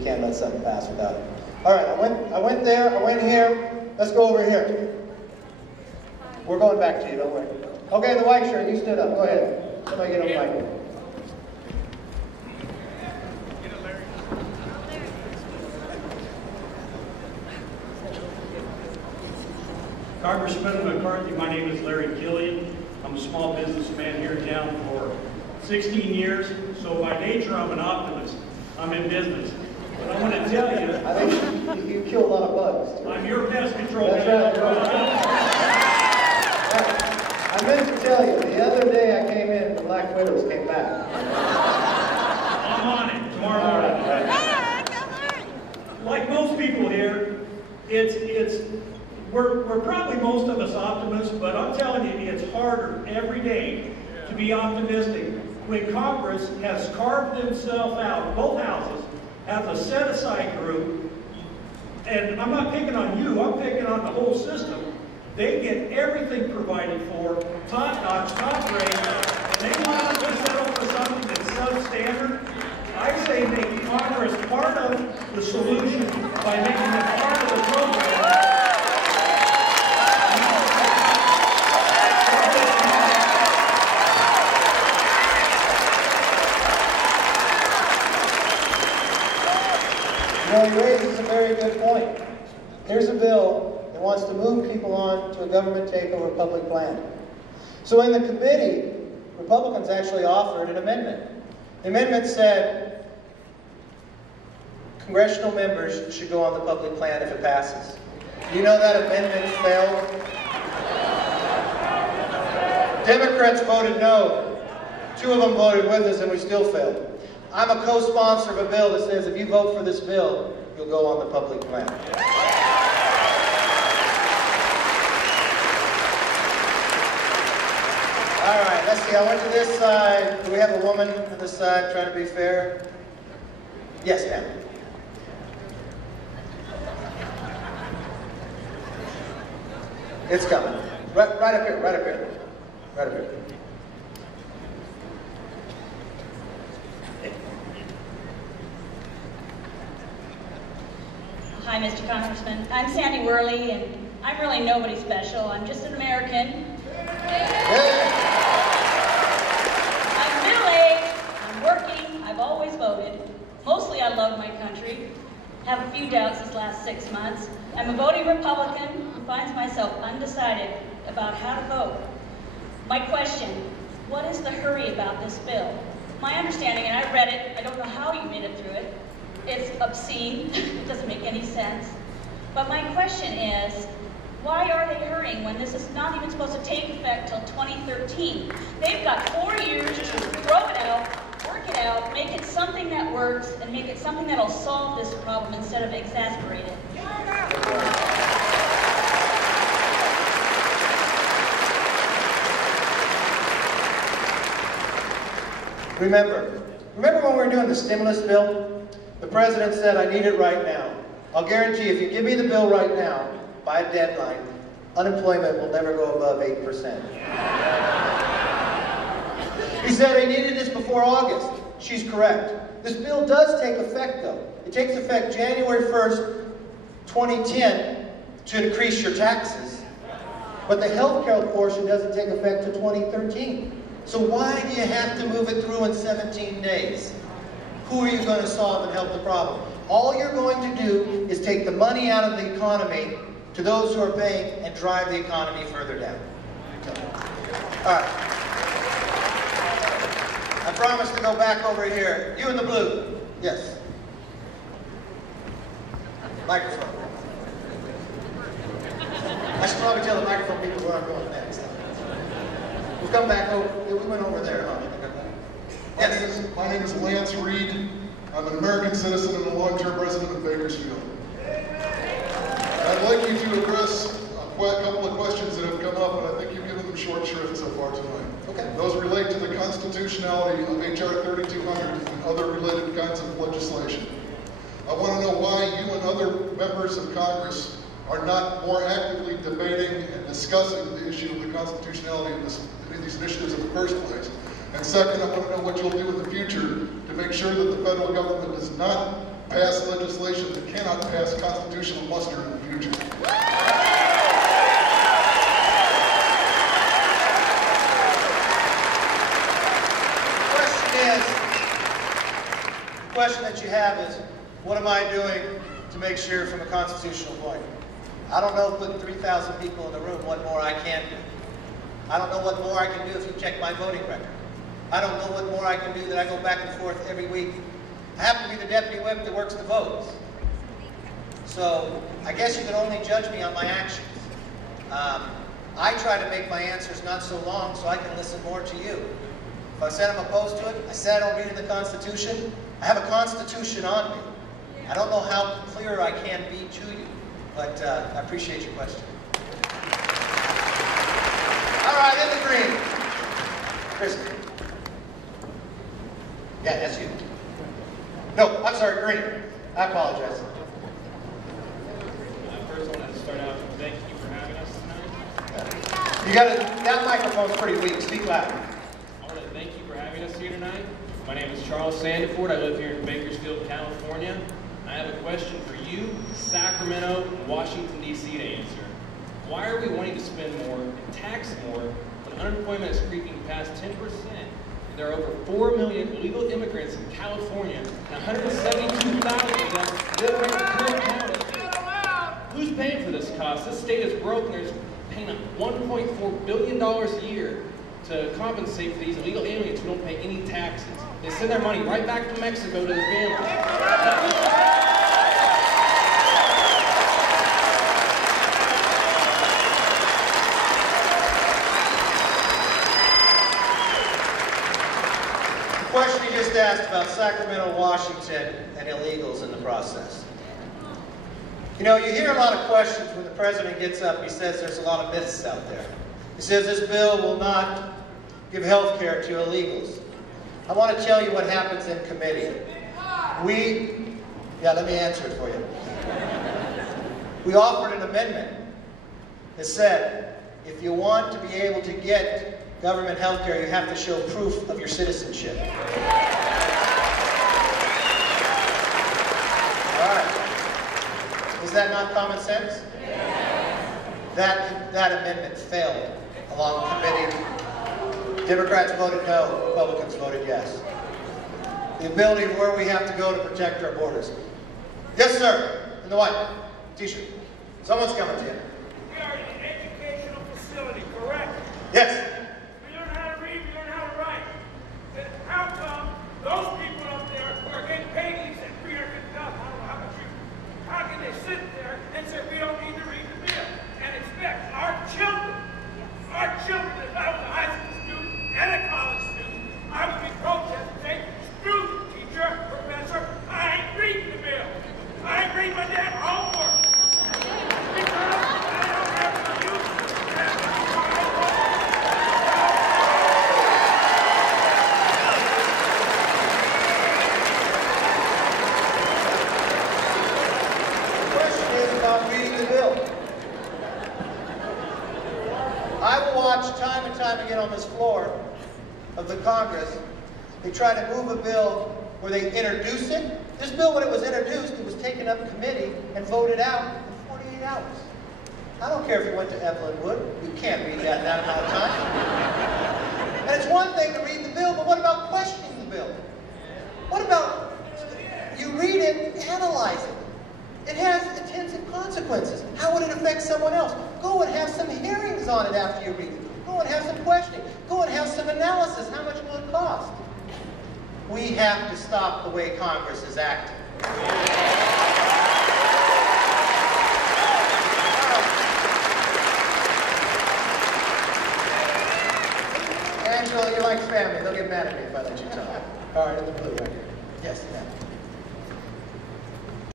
we can't let something pass without it. All right, I went there, I went here. Let's go over here. We're going back to you, don't worry. Okay, the white shirt, you stood up. Go ahead. Somebody get on mic. Congressman McCarthy, my name is Larry Killian. I'm a small businessman here in town for 16 years, so by nature I'm an optimist. I'm in business. But I want to tell you... I think you kill a lot of bugs. I'm your pest control man. That's right. I meant to tell you, the other day I came in, the Black Widows came back. I'm on it tomorrow morning. Like most people here, we're probably most of us optimists, but I'm telling you, it's harder every day to be optimistic when Congress has carved themselves out, both houses, as a set-aside group, and I'm not picking on you, I'm picking on the whole system. They get everything provided for, top-notch, top-grade, and they want us to settle for something that's substandard. I say make Congress part of the solution by making it part of the program. You know, he raises a very good point. Here's a bill that wants to move people on to a government takeover public plan. So in the committee, Republicans actually offered an amendment. The amendment said congressional members should go on the public plan if it passes. Do you know that amendment failed? Democrats voted no. 2 of them voted with us and we still failed. I'm a co-sponsor of a bill that says if you vote for this bill, you'll go on the public plan. All right, let's see. I went to this side. Do we have a woman on this side trying to be fair? Yes, ma'am. It's coming. Right up here, right up here. Right up here. Hi, Mr. Congressman. I'm Sandy Worley, and I'm really nobody special. I'm just an American. I'm middle-aged, I'm working, I've always voted. Mostly I love my country. Have a few doubts this last 6 months. I'm a voting Republican who finds myself undecided about how to vote. My question, what is the hurry about this bill? My understanding, and I read it, I don't know how you made it through it, it's obscene, it doesn't make any sense. But my question is, why are they hurrying when this is not even supposed to take effect till 2013? They've got 4 years to throw it out, work it out, make it something that works, and make it something that'll solve this problem instead of exacerbate it. Remember when we were doing the stimulus bill? The president said, I need it right now. I'll guarantee if you give me the bill right now, by a deadline, unemployment will never go above 8%. He said he needed this before August. She's correct. This bill does take effect, though. It takes effect January 1st, 2010, to increase your taxes. But the health care portion doesn't take effect till 2013. So why do you have to move it through in 17 days? Who are you going to solve and help the problem? All you're going to do is take the money out of the economy to those who are paying and drive the economy further down. All right. I promise to go back over here. You in the blue. Yes. Microphone. I should probably tell the microphone people where I'm going next. We'll come back over. We went over there, huh? Yes. My name is Lance Reed. I'm an American citizen and a long-term resident of Bakersfield. I'd like you to address a couple of questions that have come up, and I think you've given them short shrift so far tonight. Okay. Those relate to the constitutionality of H.R. 3200 and other related kinds of legislation. I want to know why you and other members of Congress are not more actively debating and discussing the issue of the constitutionality of these initiatives in the first place. And second, I want to know what you'll do in the future to make sure that the federal government does not pass legislation that cannot pass constitutional muster in the future. The question that you have is, what am I doing to make sure from a constitutional point? I don't know, putting 3,000 people in the room, what more I can do. I don't know what more I can do if you check my voting record. I don't know what more I can do that I go back and forth every week. I happen to be the deputy whip that works the votes. So I guess you can only judge me on my actions. I try to make my answers not so long so I can listen more to you. If I said I'm opposed to it, I said I don't read in the Constitution, I have a Constitution on me. I don't know how clear I can be to you, but I appreciate your question. All right, in the green. Kristen. Yeah, that's you. No, I'm sorry, green. I apologize. First, I want to start out with thank you for having us tonight. You got that microphone's pretty weak. Speak loud. I want to thank you for having us here tonight. My name is Charles Sandiford. I live here in Bakersfield, California. I have a question for you, Sacramento, and Washington, D.C. to answer. Why are we wanting to spend more and tax more when unemployment is creeping past 10%? And there are over 4 million illegal immigrants in California, and 172,000 of them live in Cook County. Who's paying for this cost? This state is broke, and there's paying $1.4 billion a year to compensate for these illegal aliens who don't pay any taxes. They send their money right back to Mexico to their families. The question you just asked about Sacramento, Washington, and illegals in the process. You know, you hear a lot of questions when the president gets up. He says there's a lot of myths out there. He says this bill will not give health care to illegals. I want to tell you what happens in committee. Let me answer it for you. We offered an amendment that said, if you want to be able to get government health care, you have to show proof of your citizenship. All right. Is that not common sense? That amendment failed along the committee. Democrats voted no, Republicans voted yes. The ability of where we have to go to protect our borders. Yes, sir. In the white t-shirt. Someone's coming to you. We are an educational facility, correct? Yes. We learn how to read, we learn how to write. Then how come those people up there who are getting paid these at $350,000, I don't know how much how can they sit there and say we don't need to read the bill and expect our children if I was a high school student and a college student, I would be protesting saying, screw the teacher, professor, I ain't reading the bill. I ain't reading my damn homework. Because I don't have to use it. The question is about reading the bill. I will watch time and time again on this floor of the Congress, they try to move a bill where they introduce it. This bill, when it was introduced, it was taken up committee and voted out in 48 hours. I don't care if you went to Evelyn Wood. You can't read that in that amount of time. And it's one thing to read the bill, but what about questioning the bill? What about you read it, analyze it? It has intensive consequences. How would it affect someone else? Go and have some hearings on it after you read it. Go and have some questioning. Go and have some analysis. How much will it cost? We have to stop the way Congress is acting. Angela, you're like family. They'll get mad at me if I let you talk. All right, in the blue right here. Yes, ma'am.